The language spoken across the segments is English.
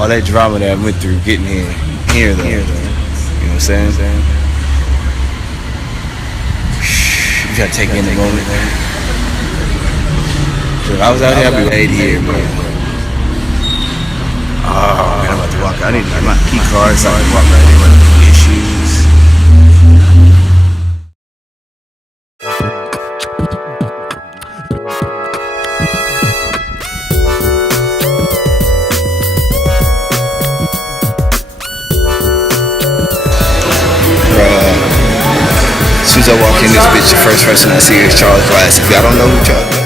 all that drama that I went through getting here though. You know what I'm saying? You gotta take in the moment. So if I was out here, I'd be 80 here, man. Oh man, I'm about to walk. I need my key card so I can walk right in. Issues. As soon as I walk in this bitch, the first person I see is Charles Glass. If y'all don't know who Charles Glass.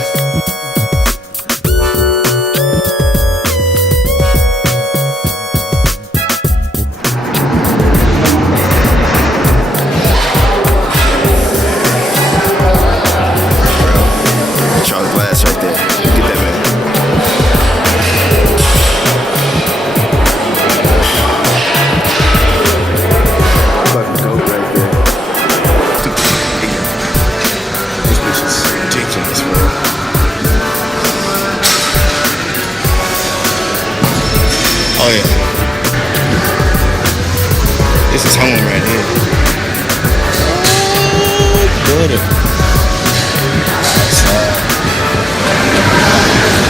Charles Glass right there. Get that man. Fucking dope right there. This bitch is ridiculous, bro. Oh yeah. This is home right here.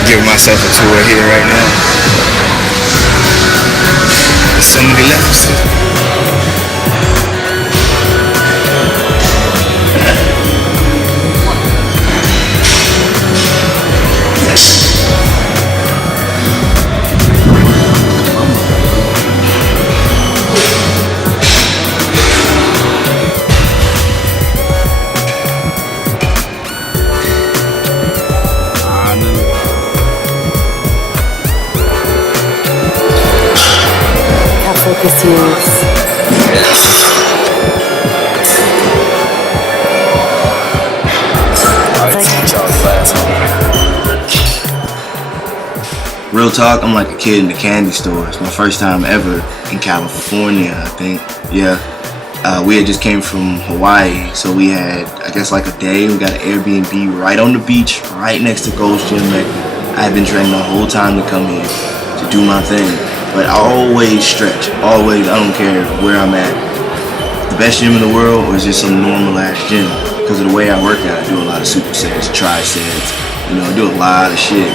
Giving myself a tour here right now. There's so many levels. Focus use. Real talk, I'm like a kid in the candy store. It's my first time ever in California, I think. Yeah. We had just came from Hawaii, so we had, I guess, like a day. We got an Airbnb right on the beach, right next to Gym Mecca. I had been training the whole time to come here to do my thing. But I always stretch, always, I don't care where I'm at. The best gym in the world or just some normal ass gym. Because of the way I work out, I do a lot of supersets, triceps, you know, I do a lot of shit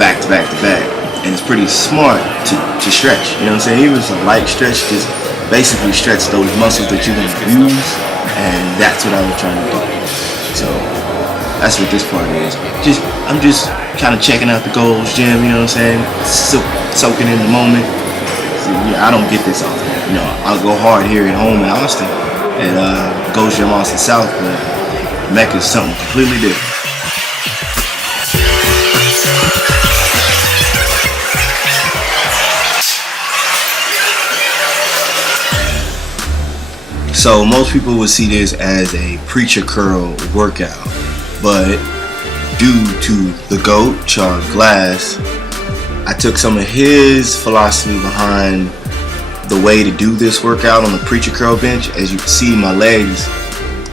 back to back to back. And it's pretty smart to stretch, you know what I'm saying? Even if it's a light stretch, just basically stretch those muscles that you're going to use. And that's what I was trying to do. So that's what this part is. I'm just kind of checking out the Gold's Gym, you know what I'm saying? Soaking in the moment. So, yeah, I don't get this often. You know, I'll go hard here at home in Austin at Gold's Gym Austin South, but Mecca is something completely different. So most people would see this as a preacher curl workout, but due to the GOAT, Charles Glass, I took some of his philosophy behind the way to do this workout on the preacher curl bench. As you can see, my legs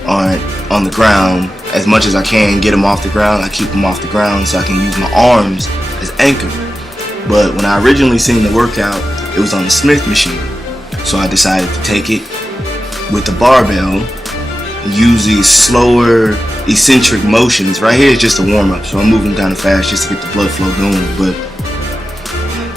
aren't on the ground. As much as I can get them off the ground, I keep them off the ground so I can use my arms as anchor. But when I originally seen the workout, it was on the Smith machine. So I decided to take it with the barbell, use these slower eccentric motions. Right here is just a warm-up, so I'm moving kind of fast just to get the blood flow going. But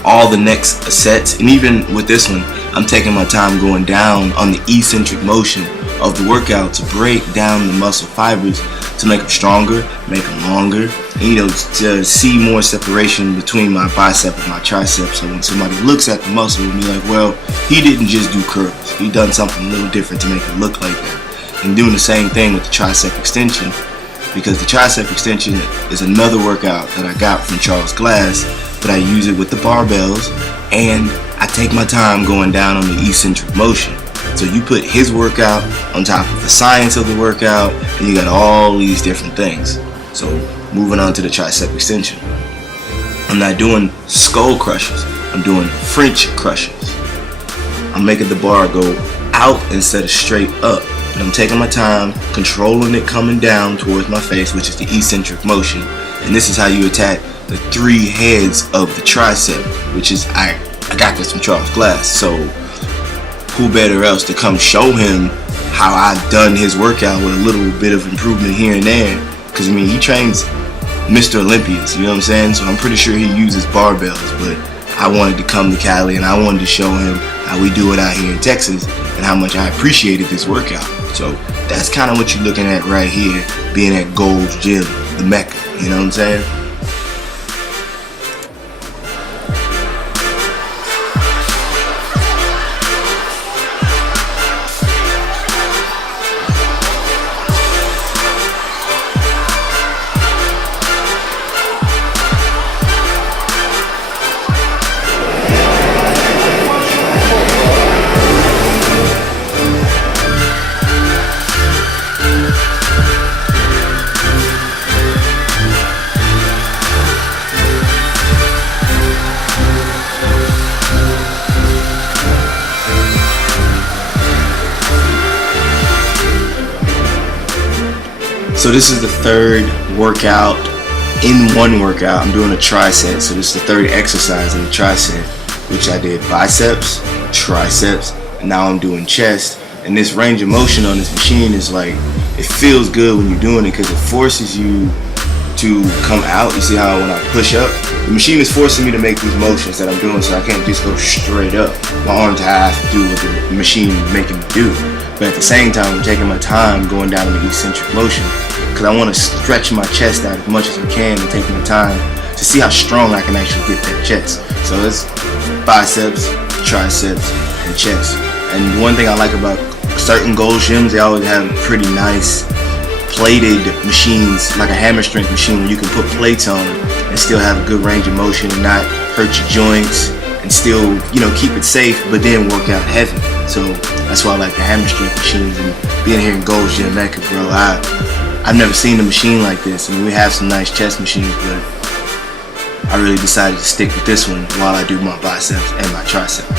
all the next sets, and even with this one, I'm taking my time going down on the eccentric motion of the workout to break down the muscle fibers to make them stronger, make them longer, and to see more separation between my bicep and my tricep. So when somebody looks at the muscle, they'll be like, well, he didn't just do curls, he done something a little different to make it look like that. And doing the same thing with the tricep extension, because the tricep extension is another workout that I got from Charles Glass, but I use it with the barbells and I take my time going down on the eccentric motion. So you put his workout on top of the science of the workout, and you got all these different things. So moving on to the tricep extension. I'm not doing skull crushers, I'm doing French crushers. I'm making the bar go out instead of straight up. But I'm taking my time, controlling it coming down towards my face, which is the eccentric motion. And this is how you attack the three heads of the tricep, which is I I got this from Charles Glass. So who better else to come show him how I've done his workout with a little bit of improvement here and there? Because I mean, he trains Mr. Olympians, you know what I'm saying? So I'm pretty sure he uses barbells, but I wanted to come to Cali and I wanted to show him how we do it out here in Texas and how much I appreciated this workout. So that's kind of what you're looking at right here, being at Gold's Gym, the Mecca, you know what I'm saying? So this is the third workout in one workout. I'm doing a tricep. So this is the third exercise in the tricep, which I did biceps, triceps, and now I'm doing chest. And this range of motion on this machine is like, it feels good when you're doing it because it forces you to come out. You see how when I push up, the machine is forcing me to make these motions that I'm doing, so I can't just go straight up. My arms have to do what the machine is making me do. But at the same time, I'm taking my time going down in the eccentric motion because I want to stretch my chest out as much as I can and take my time to see how strong I can actually get that chest. So it's biceps, triceps, and chest. And one thing I like about certain Gold gyms, they always have pretty nice plated machines, like a hammer strength machine where you can put plates on and still have a good range of motion and not hurt your joints and still, you know, keep it safe but then work out heavy. So that's why I like the hammer strength machines. And being here in Gold's Gym Mecca, bro, I've never seen a machine like this. I mean, we have some nice chest machines, but I really decided to stick with this one while I do my biceps and my triceps.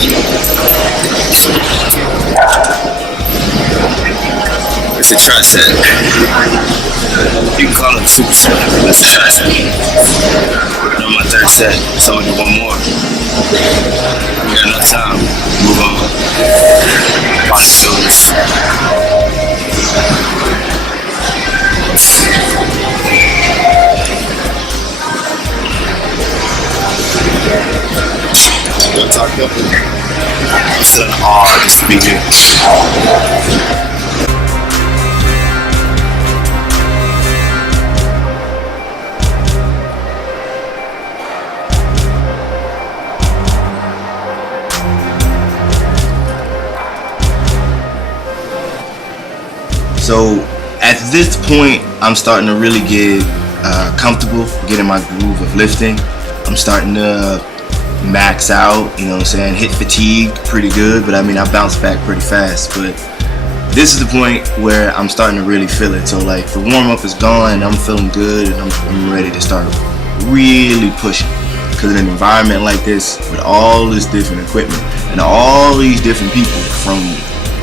It's a tricep. You can call it a superset. It's a tricep. I'm on my third set, so I'm gonna do one more. We got enough time. Move on. Watch shoulders. You want to talk up? I'm still in awe just to be here. So at this point, I'm starting to really get comfortable, get in my groove of lifting. I'm starting to max out, you know what I'm saying, hit fatigue pretty good, but I mean I bounce back pretty fast. But this is the point where I'm starting to really feel it. So like the warm-up is gone, I'm feeling good, and I'm ready to start really pushing. Because in an environment like this, with all this different equipment and all these different people, from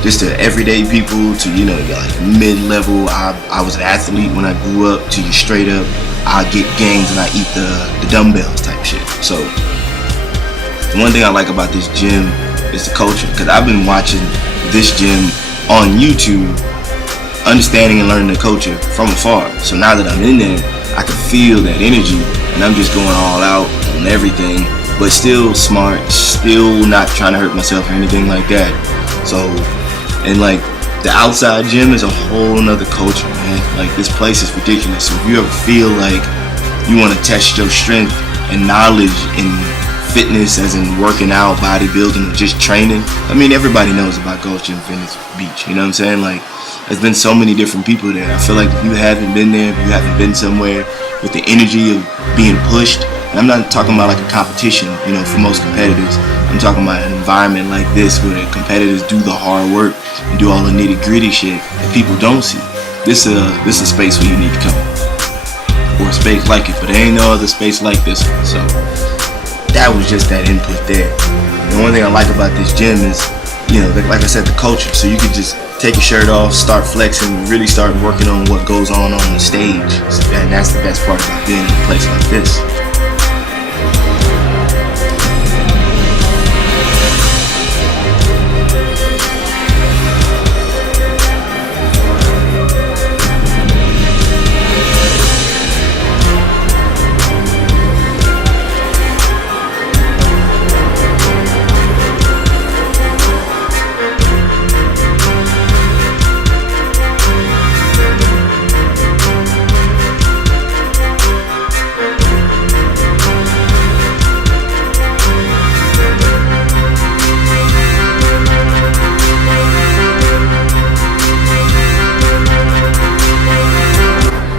just to everyday people to, you know, like mid-level, I was an athlete when I grew up, to you straight up, I get gains and I eat the dumbbells type shit. So the one thing I like about this gym is the culture, because I've been watching this gym on YouTube, understanding and learning the culture from afar. So now that I'm in there, I can feel that energy, and I'm just going all out on everything, but still smart, still not trying to hurt myself or anything like that. So, and like the outside gym is a whole nother culture, man. Like this place is ridiculous. So if you ever feel like you want to test your strength and knowledge in fitness, as in working out, bodybuilding, or just training, I mean everybody knows about Gold's Gym Fitness Beach, you know what I'm saying? Like there's been so many different people there. I feel like if you haven't been there, if you haven't been somewhere with the energy of being pushed, and I'm not talking about like a competition, you know, for most competitors, I'm talking about an environment like this where the competitors do the hard work and do all the nitty gritty shit that people don't see. This is a space where you need to come, or a space like it, but there ain't no other space like this one. So that was just that input there. The one thing I like about this gym is, you know, like I said, the culture. So you could just take your shirt off, start flexing, really start working on what goes on the stage. And that's the best part about being in a place like this.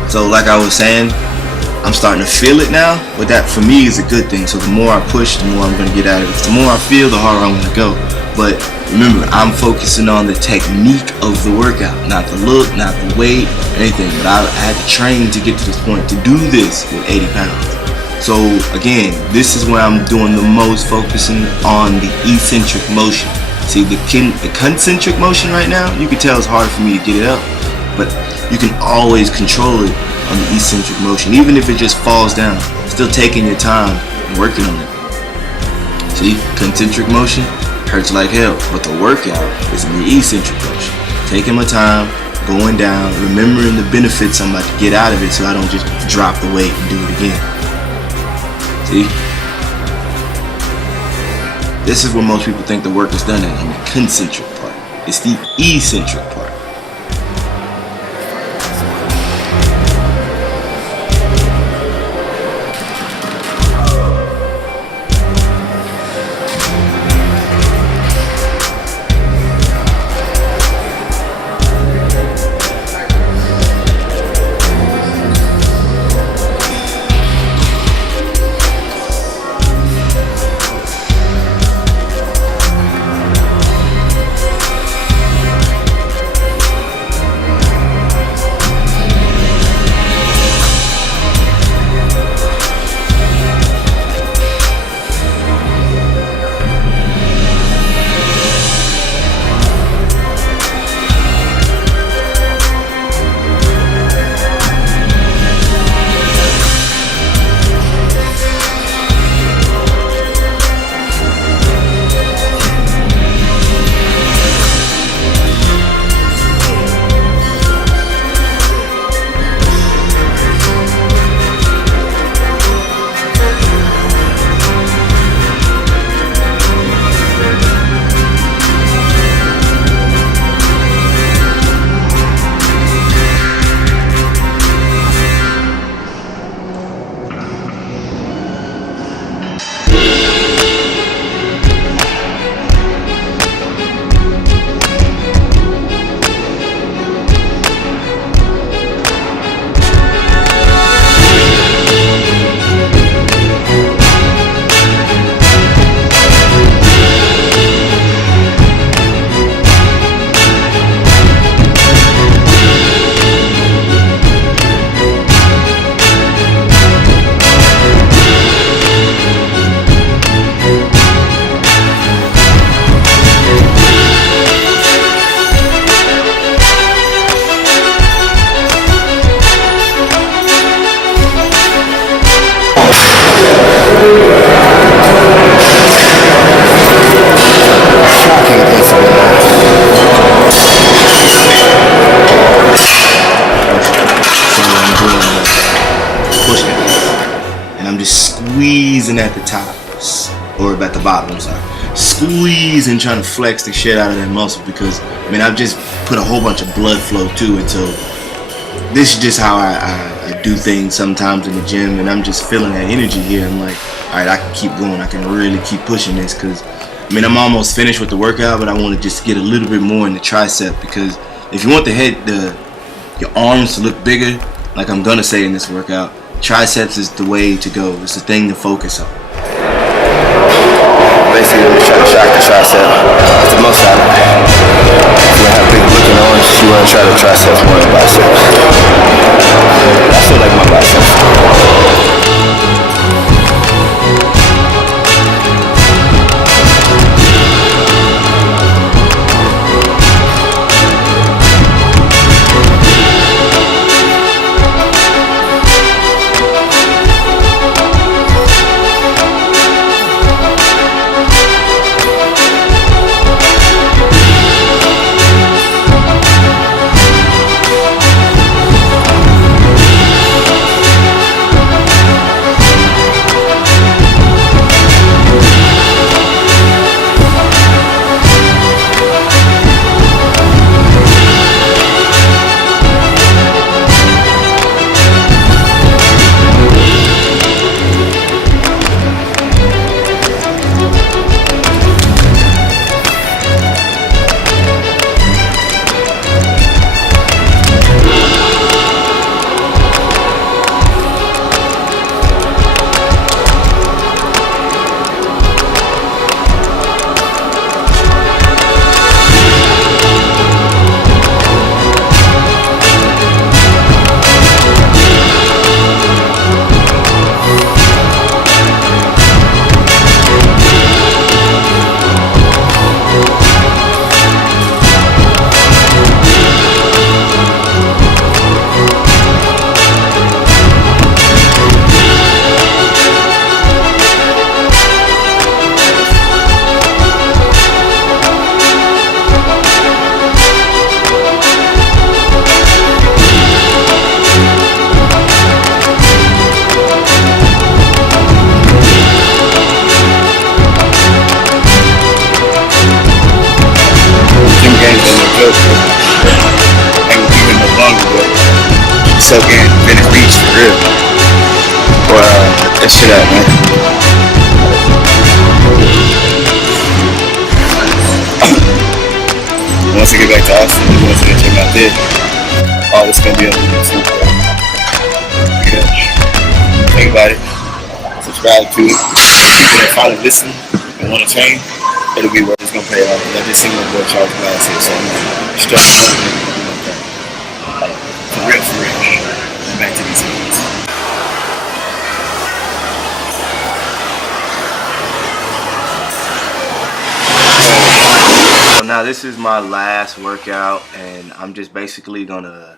So like I was saying, I'm starting to feel it now, but that for me is a good thing. So the more I push, the more I'm going to get out of it. The more I feel, the harder I'm going to go. But remember, I'm focusing on the technique of the workout, not the look, not the weight, anything. But I had to train to get to this point, to do this with 80 pounds. So again, this is where I'm doing the most, focusing on the eccentric motion. See, the concentric motion right now, you can tell it's hard for me to get it up, but you can always control it on the eccentric motion, even if it just falls down. Still taking your time and working on it. See, concentric motion hurts like hell, but the workout is in the eccentric motion. Taking my time, going down, remembering the benefits I'm about to get out of it, so I don't just drop the weight and do it again. See? This is where most people think the work is done at, on the concentric part. It's the eccentric part. at the top, or at the bottom, I'm sorry, squeeze and trying to flex the shit out of that muscle, because I mean I've just put a whole bunch of blood flow to it. So this is just how I do things sometimes in the gym, and I'm just feeling that energy here. I'm like, all right, I can keep going. I can really keep pushing this, because I mean I'm almost finished with the workout, but I want to just get a little bit more in the tricep, because if you want your arms to look bigger, like I'm gonna say in this workout, triceps is the way to go. It's the thing to focus on. Basically, we're trying to shock the tricep. That's the most out of it. If you have big looking arms, you want to try the triceps more than biceps. I feel like my biceps. Soak in, finish beach for real. That shit out, man. Once I get back to Austin, we're going to check out there. All this gonna be on YouTube. Yeah. Think about it. Subscribe to it. If you finally listen and want to change, it'll be worth it's gonna pay off. I just seen my boy Charles Glass here, so I'm struggling. For real, for real. Back to these things. So now this is my last workout, and I'm just basically gonna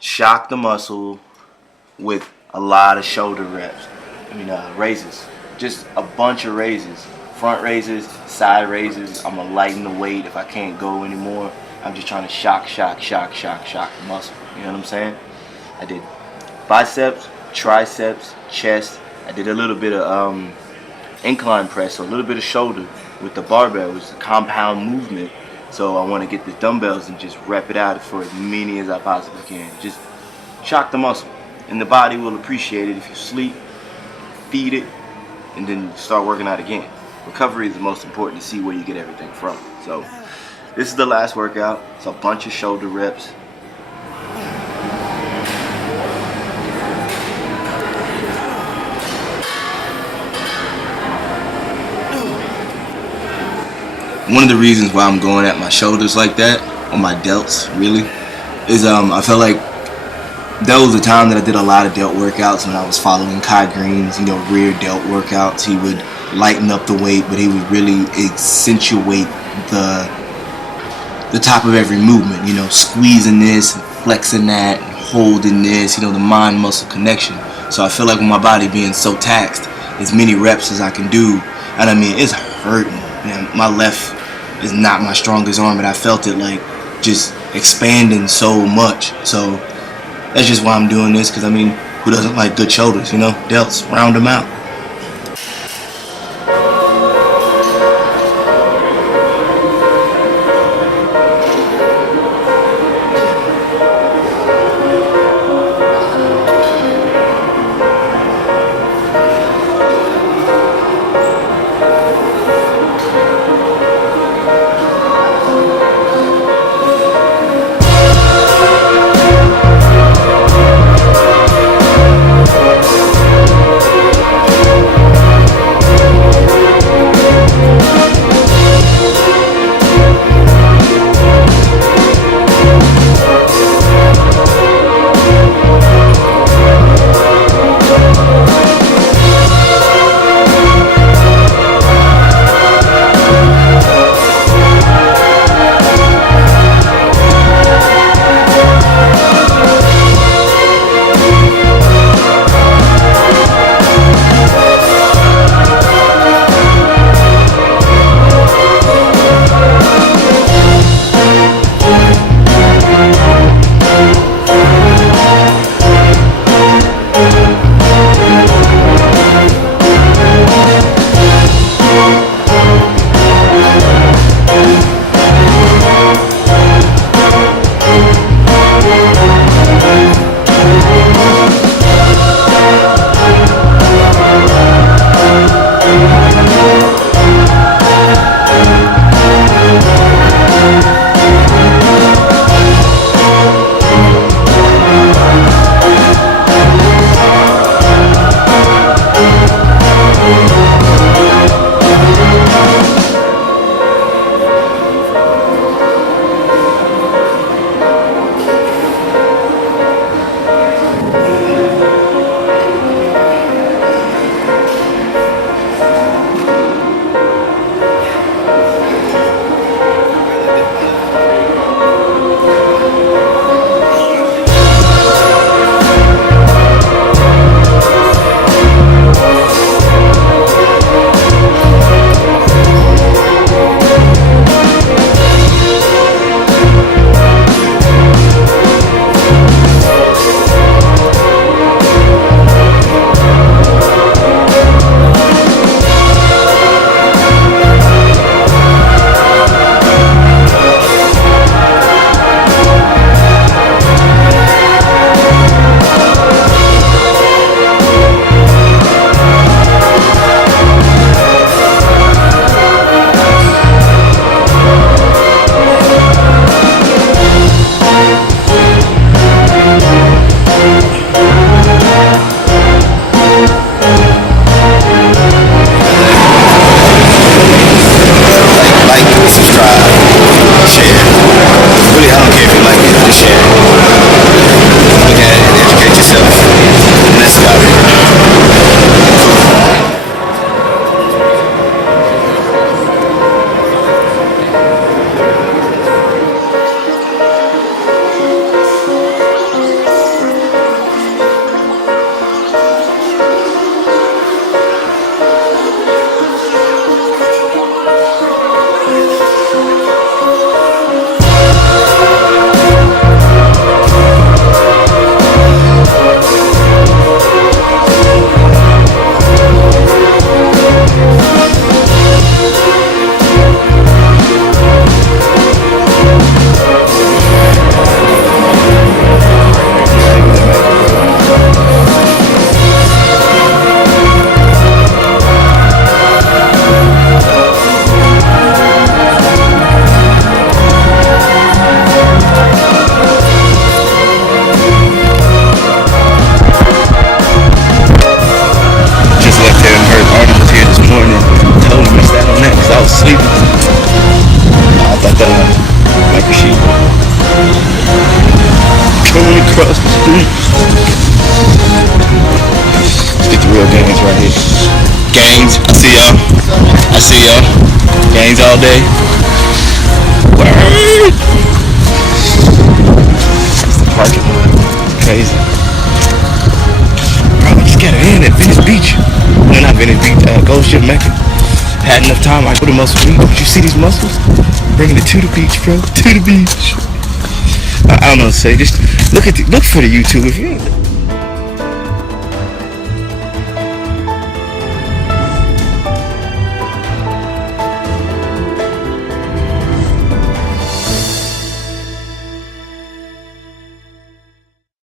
shock the muscle with a lot of shoulder reps. Raises. Just a bunch of raises. Front raises, side raises. I'm gonna lighten the weight if I can't go anymore. I'm just trying to shock the muscle. You know what I'm saying? I did biceps, triceps, chest. I did a little bit of incline press, so a little bit of shoulder with the barbell. It's a compound movement. So I want to get the dumbbells and just rep it out for as many as I possibly can. Just shock the muscle. And the body will appreciate it if you sleep, feed it, and then start working out again. Recovery is the most important to see where you get everything from. So this is the last workout. It's a bunch of shoulder reps. One of the reasons why I'm going at my shoulders like that, on my delts really, is I felt like that was the time that I did a lot of delt workouts when I was following Kai Green's, rear delt workouts. He would lighten up the weight, but he would really accentuate the top of every movement, squeezing this, and flexing that, and holding this, the mind-muscle connection. So I feel like with my body being so taxed, as many reps as I can do, and it's hurting. My left is not my strongest arm, but I felt it like just expanding so much. So that's just why I'm doing this, because who doesn't like good shoulders, delts, round them out. Get the real games right here. Games, I see y'all. I see y'all. Games all day. Word! It's the parking lot. Crazy. Bro, I just got in at Venice Beach. No, not Venice Beach. Gym Mecca. Had enough time. Like, what the muscles mean? Did you see these muscles? Bringing it to the beach, bro. To the beach. I don't know what to say. Just look for the YouTube. If you ain't